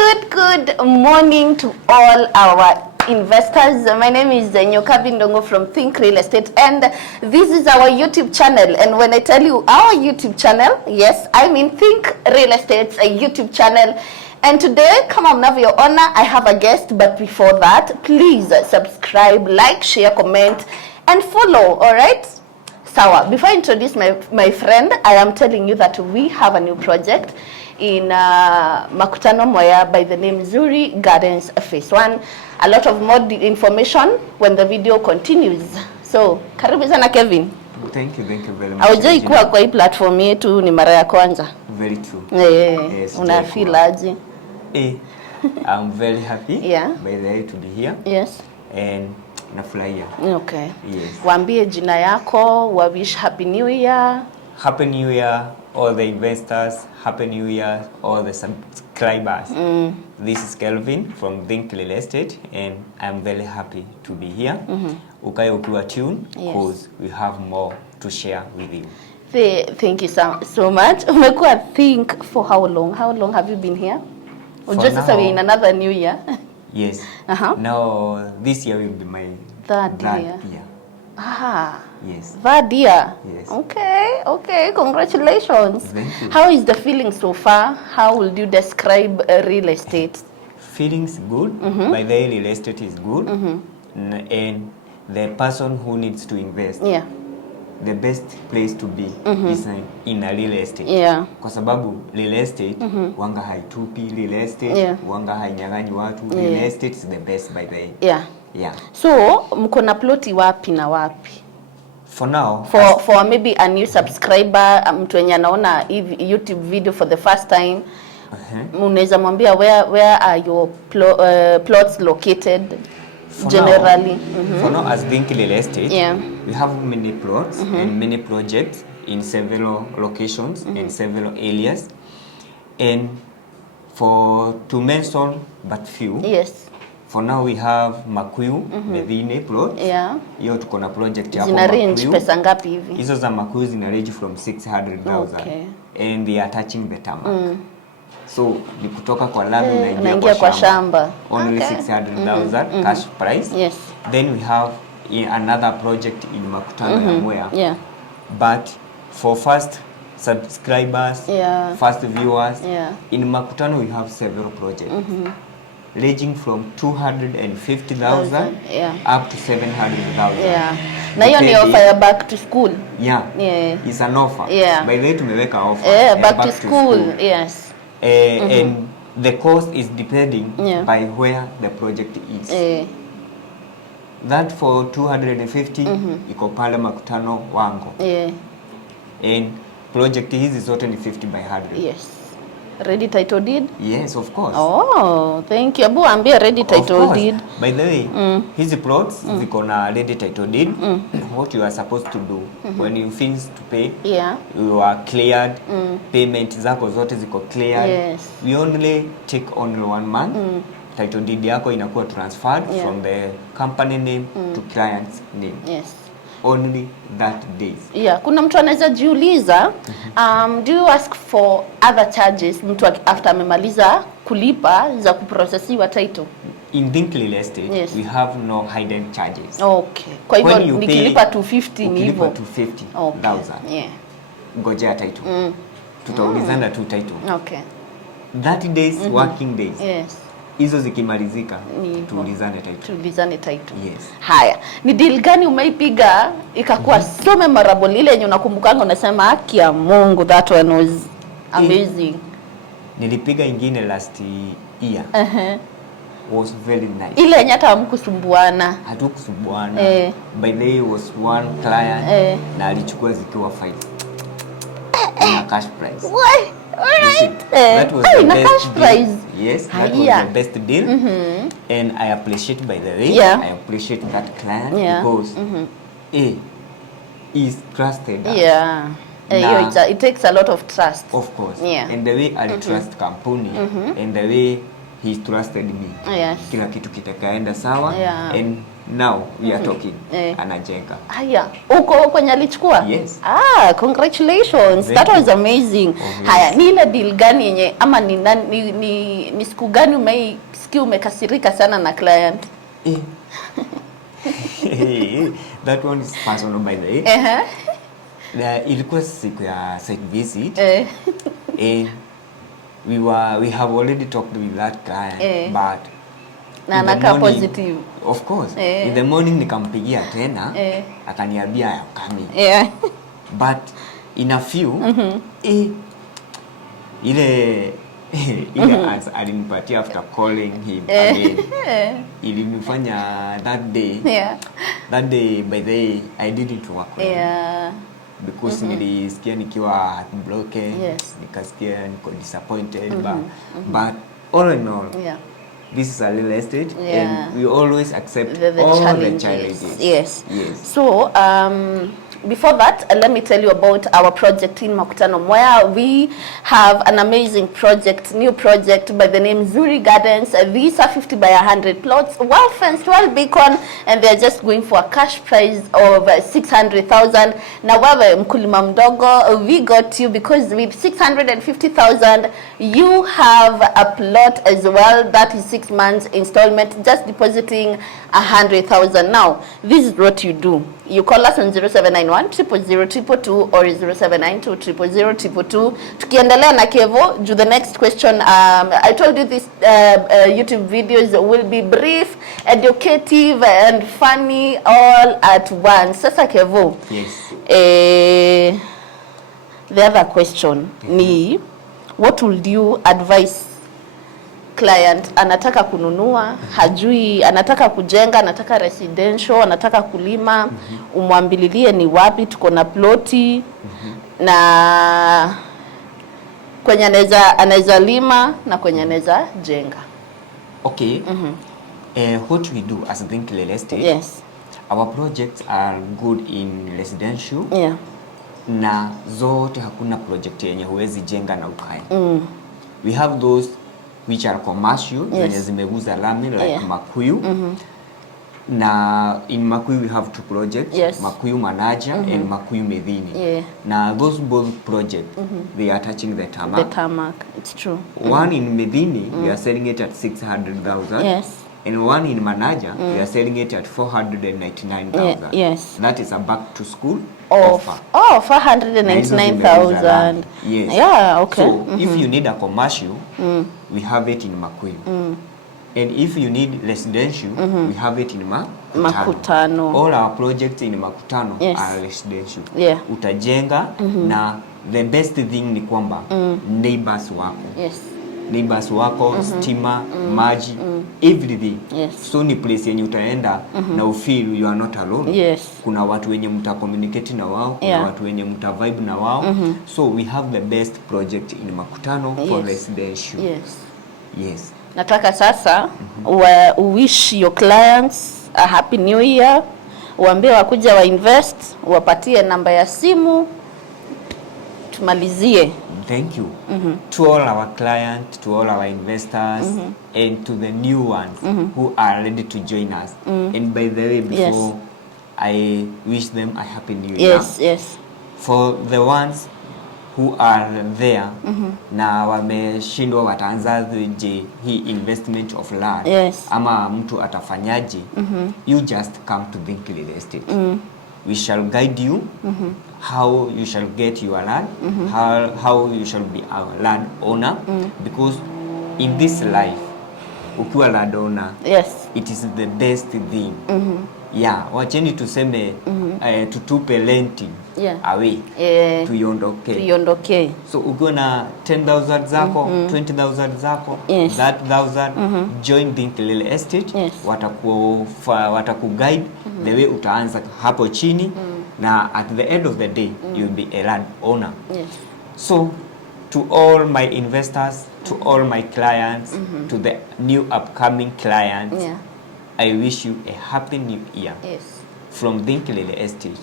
Good morning to all our investors. My name is Nyoka Bindongo from Think Real Estate, and this is our YouTube channel. And when I tell you our YouTube channel, yes, I mean Think Real Estate's a YouTube channel. And today, kama mnavyoona, I have a guest, but before that, please subscribe, like, share, comment, and follow, all right? Sawa, before I introduce my friend, I am telling you that we have a new project in Makutano Moya by the name Zuri Gardens Phase 1. A lot of more information when the video continues. So, karibu sana Kevin. Thank you very much. Haujai kuwa kwa hii platform yetu ni mara ya kwanza. Very true. Yes, una feel aje? I'm very happy by the way to be here. Yes. And nafurahia. Okay. Yes. Waambie jina yako, wa wish happy new year. Happy New Year, all the investors. Happy New Year, all the subscribers. This is Kelvin from Think Real Estate, and I'm very happy to be here. Ukae ukiwa tune, because we have more to share with you. Thank you so much. Umekuwa Think for how long? How long have you been here? Just now, in another new year. Yes. Now this year will be my third year. Yes. Third year. Yes. Okay. Congratulations. Thank you. How is the feeling so far? How would you describe real estate? Feelings good. By the way, real estate is good. And the person who needs to invest. Yeah. The best place to be is in a real estate. Yeah. Kwa sababu real estate wanga haitupi, real estate wanga hainyang'anyi watu. Real estate is the best by the way. Yeah. So, mko na ploti wapi na wapi? For now, for maybe a new subscriber, mtu wenye anaona YouTube video for the first time, unaweza mwambia where are your plots located generally? For now, as Think Real Estate, we have many plots and many projects in several locations and several areas. And to mention but few, for now we have Makuyu, Medine plot. Hiyo tuko na project hapo Makuyu. Zina range pesa ngapi hivi? Hizo za Makuyu zina range from 600,000. And they are touching the tarmac. So ni kutoka kwa lami unaingia kwa shamba. Only 600,000 cash price. Yes. Then we have another project in Makutano ya Moya. But for first subscribers, first viewers, in Makutano we have several projects. Ranging from 250,000 up to 700,000. Na hiyo ni offer ya back to school. It's an offer. By the way tumeweka offer. Back to school. Yes. And the cost is depending by where the project is. That for 250 iko pale Makutano Wango. And project hizi zote ni 50 by 100. Yes. Ready title deed? Yes, of course. Oh, thank you. Abu ambia ready title deed. By the way, hizi plots ziko na ready title deed. What you are supposed to do when you finish to pay, you are cleared. Payment zako zote ziko cleared. We only take only 1 month. Title deed yako inakuwa transferred from the company name to client's name. Only that days. Kuna mtu anaweza jiuliza, do you ask for other charges mtu after amemaliza kulipa za kuprocessiwa title? In Think Real Estate, we have no hidden charges. Okay. Kwa hivyo nikilipa 250 ni hivyo. 250,000. Ngojea title. Tutaulizana tu title. Okay. 30 days working days. Hizo zikimalizika tuulizane title. Haya, ni deal gani umeipiga ikakuwa so memorable ile yenye unakumbukanga unasema haki ya Mungu, that one was amazing? Nilipiga ingine last year. Was very nice. Ile yenye hata hamkusumbuana. Hatukusumbuana. By the way was one client na alichukua zikiwa 5 na cash price. That was the best deal. Yes, that was the best deal. And I appreciate, by the way, I appreciate that client because he's trusted us. It takes a lot of trust. Of course. And the way I trust company and the way he trusted me. Yes. Kila kitu kitakaenda sawa. Yeah. And now we are talking. Anajenga. Haya, uko kwenye alichukua? Yes. Congratulations. That was amazing. Haya, ni ile deal gani yenye ama ni siku gani umesikia umekasirika sana na client? That one is personal by the way. Ilikuwa siku ya site visit. We have already talked with that client, but na naka positive. Of course. In the morning nikampigia tena, akaniambia I am coming. But in a few, ile answer alinipatia after calling him again. Ilinifanya that day. That day, by the way, I didn't work well. Because nilisikia nikiwa heartbroken, nikasikia niko disappointed, but all in all, this is a real estate, and we always accept all the challenges. Yes. So, before that, let me tell you about our project in Makutano, where we have an amazing project, new project by the name Zuri Gardens. These are 50 by 100 plots, well fenced, well beacon, and they're just going for a cash price of 600,000. Now, wewe mkulima mdogo, we got you because with 650,000, you have a plot as well. That is 6 months installment, just depositing 100,000. Now, this is what you do. You call us on 0791 000 222 or 0792 000 222. Tukiendelea na Kevo, do the next question. I told you this YouTube videos will be brief, educative, and funny all at once. Sasa Kevo. Yes. The other question ni, what would you advise client anataka kununua, hajui, anataka kujenga, anataka residential, anataka kulima, umwambililie ni wapi tuko na ploti, na kwenye anaweza lima na kwenye anaweza jenga. Okay. What we do as Think Real Estate, yes, our projects are good in residential. Na zote hakuna project yenye huwezi jenga na ukae. We have those which are commercial, zenye zimeguza lami, like Makuyu. Na in Makuyu we have two projects, Makuyu Manager and Makuyu Medini. Now those both projects, they are touching the tarmac. The tarmac, it's true. One in Medini, we are selling it at 600,000. Yes. And one in Manager, we are selling it at 499,000. Yes. That is a back to school offer. 499,000. Yes. Yeah, okay. So if you need a commercial, we have it in Makuyu. And if you need residential, we have it in Makutano. All our projects in Makutano are residential. Utajenga na the best thing ni kwamba neighbors wako. Neighbors wako, stima, maji, everything. So ni place yenye utaenda na ufeel you are not alone. Kuna watu wenye mta-communicate na wao, kuna watu wenye mta-vibe na wao. So we have the best project in Makutano for residential. Yes. Nataka sasa wish your clients a happy new year. Uambie wakuja wa invest, wapatie namba ya simu, tumalizie. Thank you. To all our clients, to all our investors, and to the new ones who are ready to join us. And by the way, before I wish them a happy new year. Yes. For the ones who are there, na wameshindwa wataanzaje hii investment of land, ama mtu atafanyaje, you just come to Think Real Estate. We shall guide you how you shall get your land, how you shall be a land owner, because in this life, ukiwa land owner, it is the best thing. Wacheni tuseme tutupe renting away, tuiondoke. So ukiwa na 10,000 zako, 20,000 zako, that 1,000, join Think Real Estate, watakuguide the way utaanza hapo chini, na at the end of the day, you'll be a land owner. So to all my investors, to all my clients, to the new upcoming clients, I wish you a happy new year. From Think Real Estate.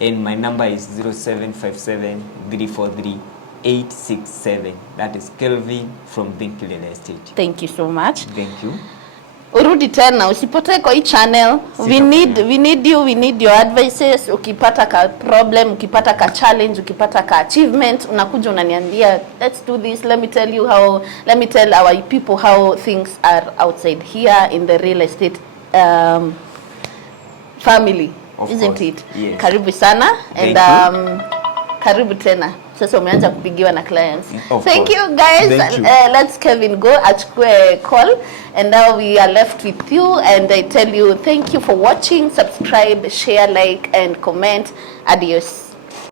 And my number is 0757 343 867. That is Kelvin from Think Real Estate. Thank you so much. Thank you. Urudi tena, usipotee kwa hii channel. We need you, we need your advices. Ukipata ka problem, ukipata ka challenge, ukipata ka achievement, unakuja unaniambia, let's do this, let me tell our people how things are outside here in the real estate family. Of Isn't course. it? Yes. Karibu sana. Thank And karibu tena. Sasa umeanza kupigiwa na clients. Thank you guys. Thank you. Let's Kevin go achukue call, and now we are left with you, and I tell you thank you for watching. Subscribe, share, like and comment. Adios.